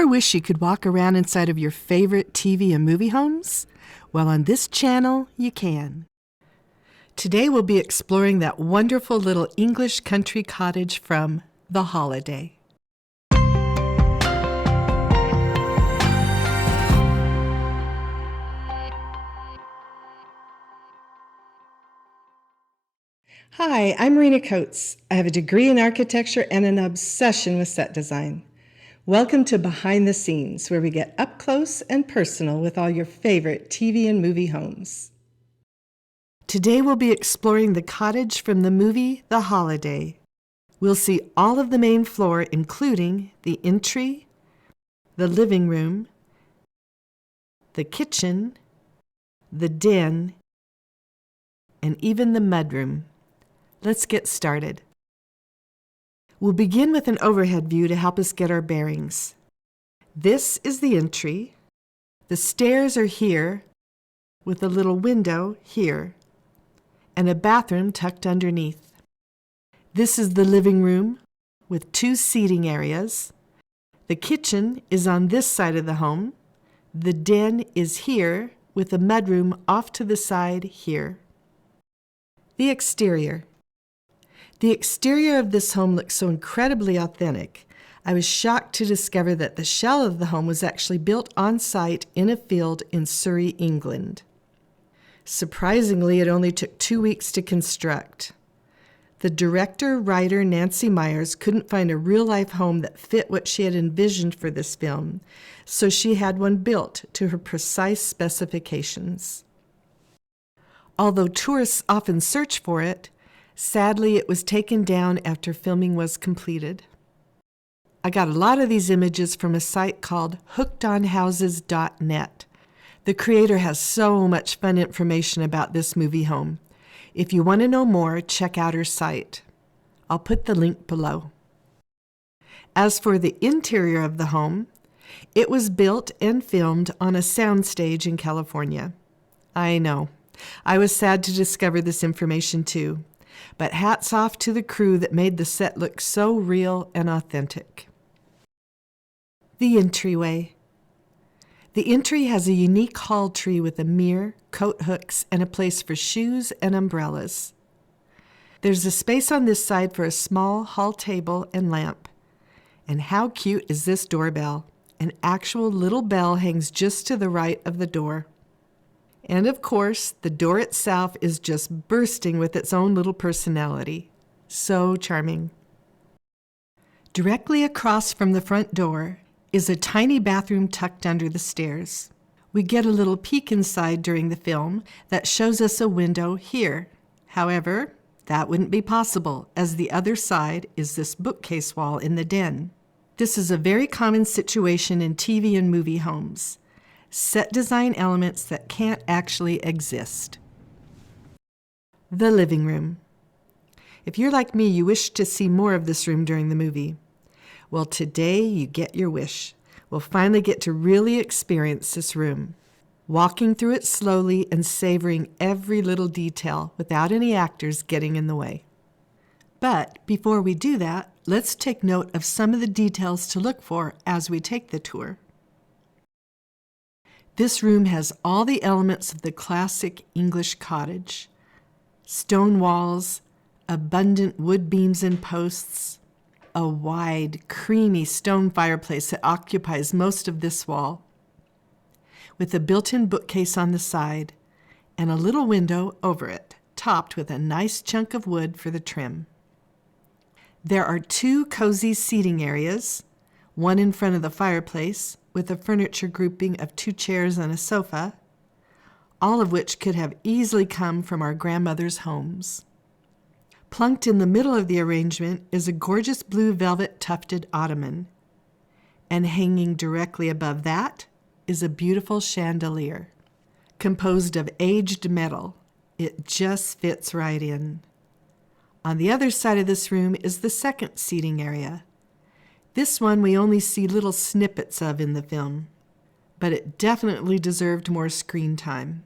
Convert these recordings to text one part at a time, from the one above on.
Ever wish you could walk around inside of your favorite TV and movie homes? Well, on this channel, you can. Today we'll be exploring that wonderful little English country cottage from The Holiday. Hi, I'm Marina Coates. I have a degree in architecture and an obsession with set design. Welcome to Behind the Scenes, where we get up close and personal with all your favorite TV and movie homes. Today we'll be exploring the cottage from the movie The Holiday. We'll see all of the main floor, including the entry, the living room, the kitchen, the den, and even the mudroom. Let's get started. We'll begin with an overhead view to help us get our bearings. This is the entry. The stairs are here, with a little window here, and a bathroom tucked underneath. This is the living room, with 2 seating areas. The kitchen is on this side of the home. The den is here, with a mudroom off to the side here. The exterior. The exterior of this home looks so incredibly authentic. I was shocked to discover that the shell of the home was actually built on site in a field in Surrey, England. Surprisingly, it only took 2 weeks to construct. The director-writer Nancy Meyers couldn't find a real-life home that fit what she had envisioned for this film, so she had one built to her precise specifications. Although tourists often search for it, sadly, it was taken down after filming was completed. I got a lot of these images from a site called hookedonhouses.net. The creator has so much fun information about this movie home. If you want to know more, check out her site. I'll put the link below. As for the interior of the home, it was built and filmed on a soundstage in California. I know. I was sad to discover this information too. But hats off to the crew that made the set look so real and authentic. The entryway. The entry has a unique hall tree with a mirror, coat hooks, and a place for shoes and umbrellas. There's a space on this side for a small hall table and lamp. And how cute is this doorbell? An actual little bell hangs just to the right of the door. And of course, the door itself is just bursting with its own little personality. So charming. Directly across from the front door is a tiny bathroom tucked under the stairs. We get a little peek inside during the film that shows us a window here. However, that wouldn't be possible, as the other side is this bookcase wall in the den. This is a very common situation in TV and movie homes. Set design elements that can't actually exist. The living room. If you're like me, you wish to see more of this room during the movie. Well, today you get your wish. We'll finally get to really experience this room, walking through it slowly and savoring every little detail without any actors getting in the way. But before we do that, let's take note of some of the details to look for as we take the tour. This room has all the elements of the classic English cottage. Stone walls, abundant wood beams and posts, a wide, creamy stone fireplace that occupies most of this wall, with a built-in bookcase on the side and a little window over it, topped with a nice chunk of wood for the trim. There are 2 cozy seating areas, one in front of the fireplace, with a furniture grouping of 2 chairs and a sofa, all of which could have easily come from our grandmother's homes. Plunked in the middle of the arrangement is a gorgeous blue velvet tufted ottoman, and hanging directly above that is a beautiful chandelier. Composed of aged metal, it just fits right in. On the other side of this room is the second seating area. This one we only see little snippets of in the film, but it definitely deserved more screen time.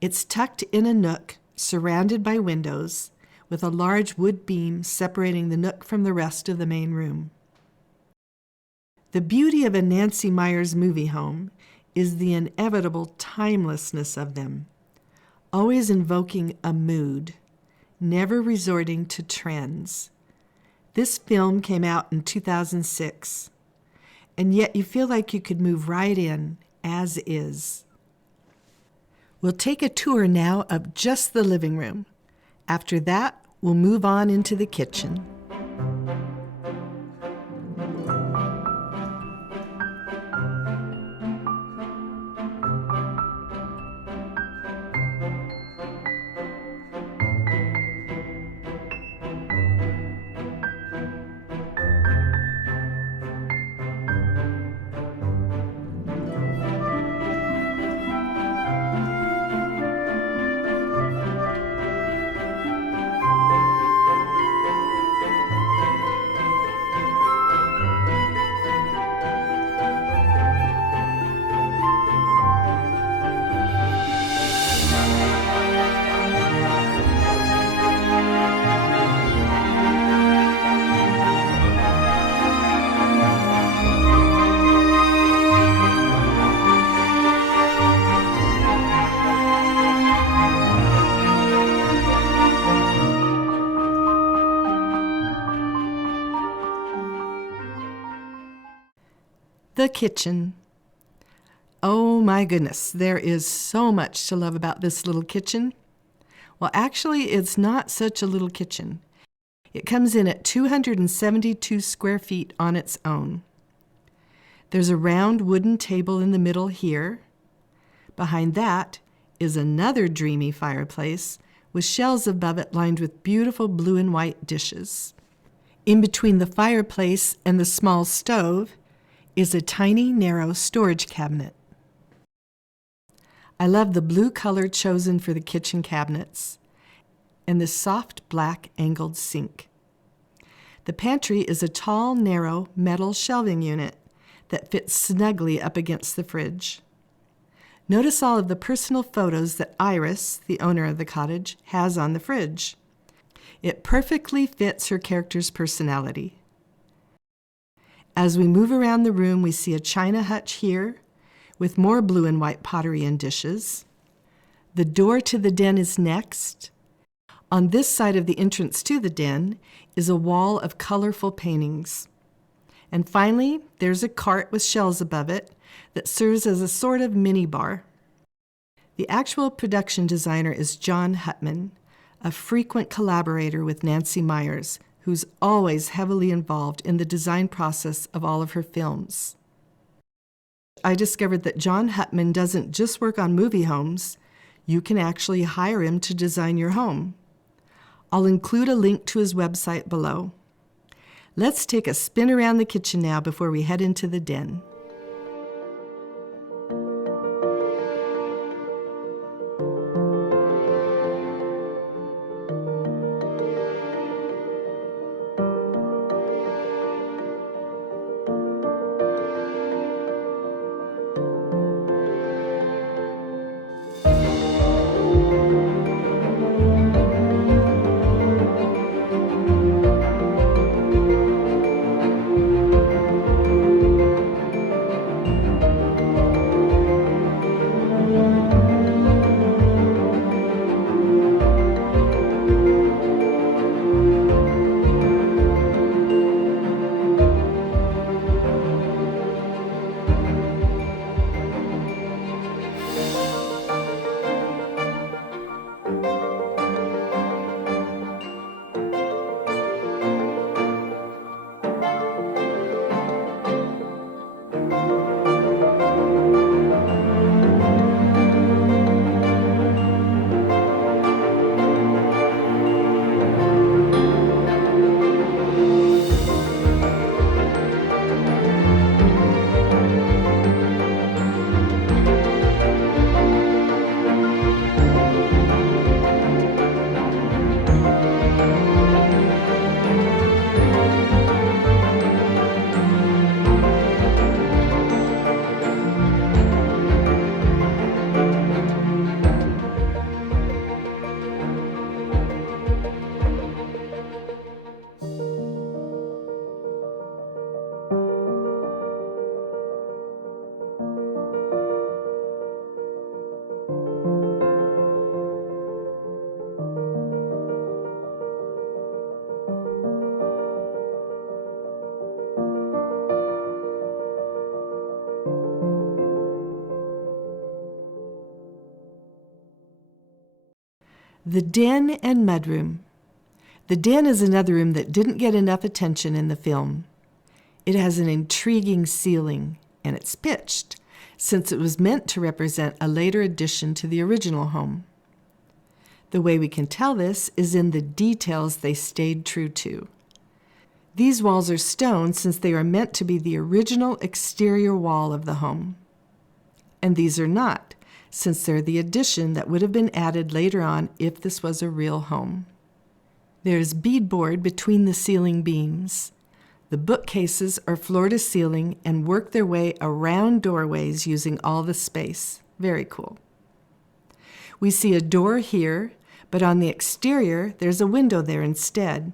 It's tucked in a nook surrounded by windows, with a large wood beam separating the nook from the rest of the main room. The beauty of a Nancy Meyers movie home is the inevitable timelessness of them, always invoking a mood, never resorting to trends. This film came out in 2006, and yet you feel like you could move right in as is. We'll take a tour now of just the living room. After that, we'll move on into the kitchen. The kitchen. Oh my goodness, there is so much to love about this little kitchen. Well, actually, it's not such a little kitchen. It comes in at 272 square feet on its own. There's a round wooden table in the middle here. Behind that is another dreamy fireplace with shelves above it lined with beautiful blue and white dishes. In between the fireplace and the small stove is a tiny, narrow storage cabinet. I love the blue color chosen for the kitchen cabinets and the soft black angled sink. The pantry is a tall, narrow metal shelving unit that fits snugly up against the fridge. Notice all of the personal photos that Iris, the owner of the cottage, has on the fridge. It perfectly fits her character's personality. As we move around the room, we see a china hutch here with more blue and white pottery and dishes. The door to the den is next. On this side of the entrance to the den is a wall of colorful paintings. And finally, there's a cart with shelves above it that serves as a sort of mini bar. The actual production designer is Jon Hutman, a frequent collaborator with Nancy Meyers, who's always heavily involved in the design process of all of her films. I discovered that Jon Hutman doesn't just work on movie homes. You can actually hire him to design your home. I'll include a link to his website below. Let's take a spin around the kitchen now before we head into the den. The den and mudroom. The den is another room that didn't get enough attention in the film. It has an intriguing ceiling, and it's pitched, since it was meant to represent a later addition to the original home. The way we can tell this is in the details they stayed true to. These walls are stone since they are meant to be the original exterior wall of the home. And these are not, since they're the addition that would have been added later on if this was a real home. There's beadboard between the ceiling beams. The bookcases are floor to ceiling and work their way around doorways using all the space. Very cool. We see a door here, but on the exterior, there's a window there instead.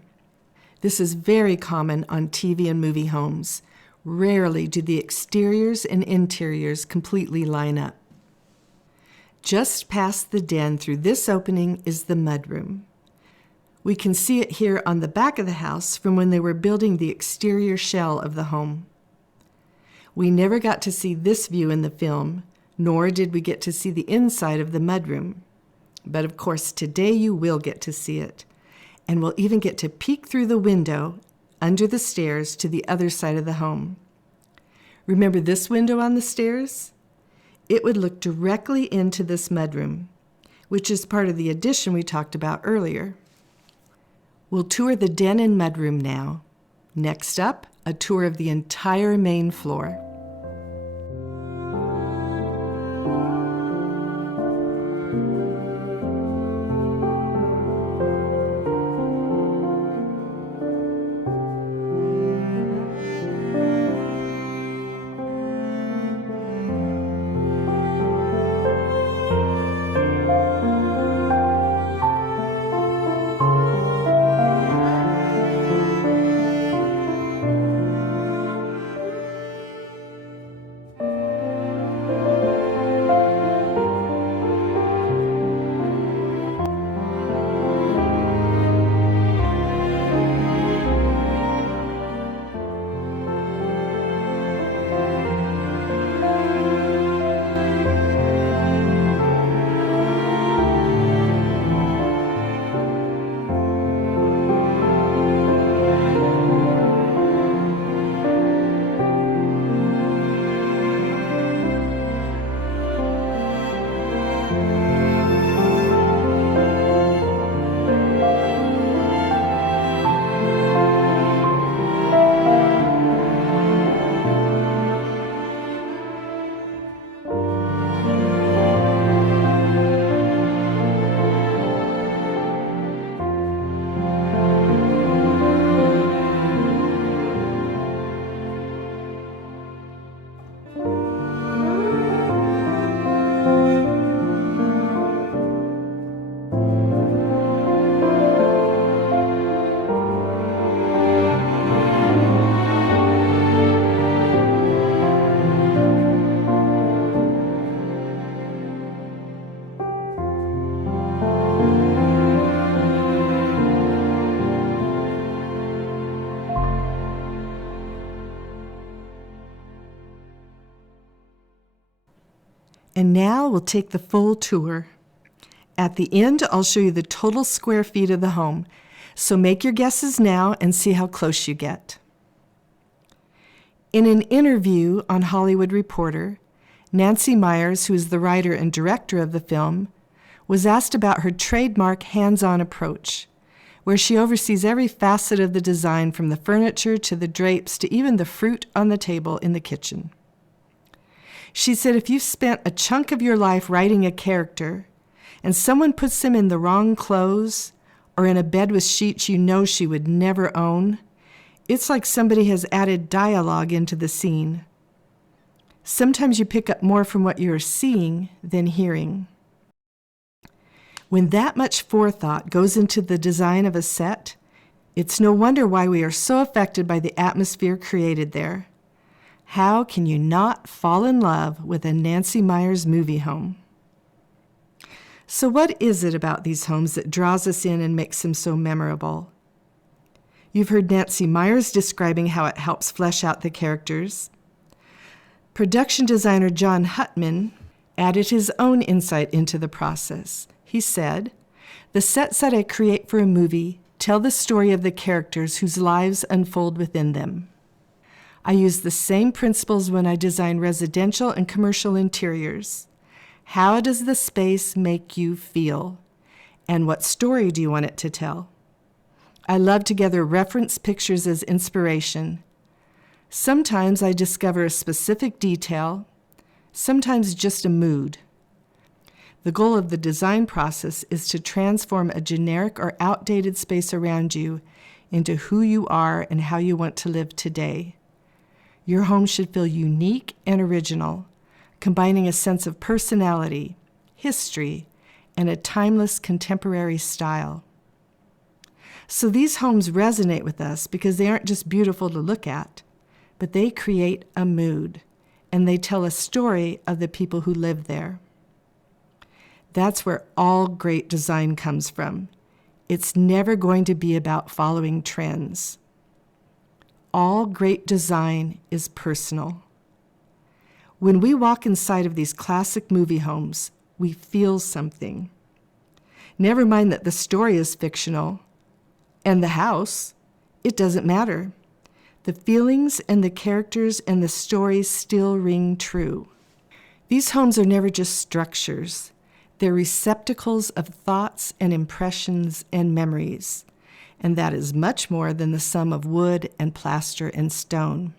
This is very common on TV and movie homes. Rarely do the exteriors and interiors completely line up. Just past the den through this opening is the mudroom. We can see it here on the back of the house from when they were building the exterior shell of the home. We never got to see this view in the film, nor did we get to see the inside of the mudroom. But of course, today you will get to see it, and we'll even get to peek through the window under the stairs to the other side of the home. Remember this window on the stairs? It would look directly into this mudroom, which is part of the addition we talked about earlier. We'll tour the den and mudroom now. Next up, a tour of the entire main floor. And now we'll take the full tour. At the end, I'll show you the total square feet of the home, so make your guesses now and see how close you get. In an interview on Hollywood Reporter, Nancy Meyers, who is the writer and director of the film, was asked about her trademark hands-on approach, where she oversees every facet of the design from the furniture to the drapes to even the fruit on the table in the kitchen. She said if you've spent a chunk of your life writing a character and someone puts them in the wrong clothes or in a bed with sheets you know she would never own, it's like somebody has added dialogue into the scene. Sometimes you pick up more from what you're seeing than hearing. When that much forethought goes into the design of a set, it's no wonder why we are so affected by the atmosphere created there. How can you not fall in love with a Nancy Meyers movie home? So what is it about these homes that draws us in and makes them so memorable? You've heard Nancy Meyers describing how it helps flesh out the characters. Production designer Jon Hutman added his own insight into the process. He said, The sets that I create for a movie tell the story of the characters whose lives unfold within them. I use the same principles when I design residential and commercial interiors. How does the space make you feel? And what story do you want it to tell? I love to gather reference pictures as inspiration. Sometimes I discover a specific detail, sometimes just a mood. The goal of the design process is to transform a generic or outdated space around you into who you are and how you want to live today. Your home should feel unique and original, combining a sense of personality, history, and a timeless contemporary style. So these homes resonate with us because they aren't just beautiful to look at, but they create a mood, and they tell a story of the people who live there. That's where all great design comes from. It's never going to be about following trends. All great design is personal. When we walk inside of these classic movie homes, we feel something. Never mind that the story is fictional, and the house, it doesn't matter. The feelings and the characters and the stories still ring true. These homes are never just structures. They're receptacles of thoughts and impressions and memories. And that is much more than the sum of wood and plaster and stone.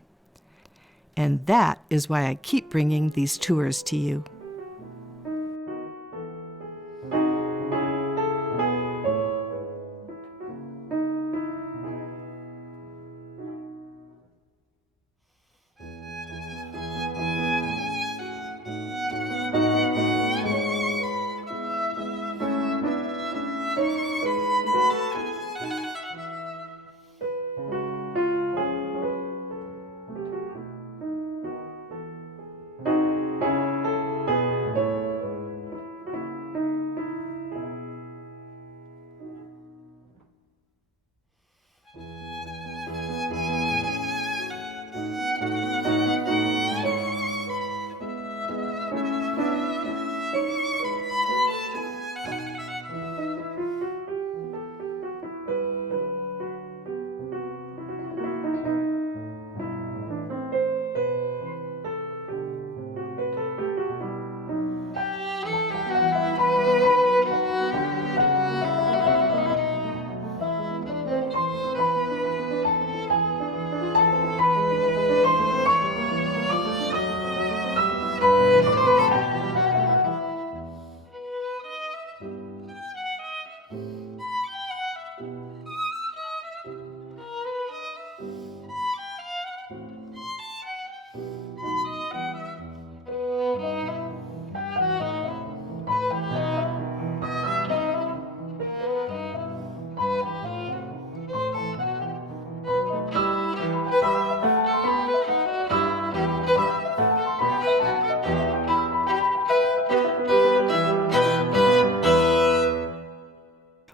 And that is why I keep bringing these tours to you.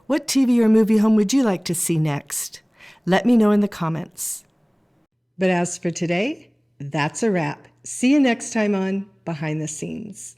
What TV or movie home would you like to see next? Let me know in the comments. But as for today, that's a wrap. See you next time on Behind the Scenes.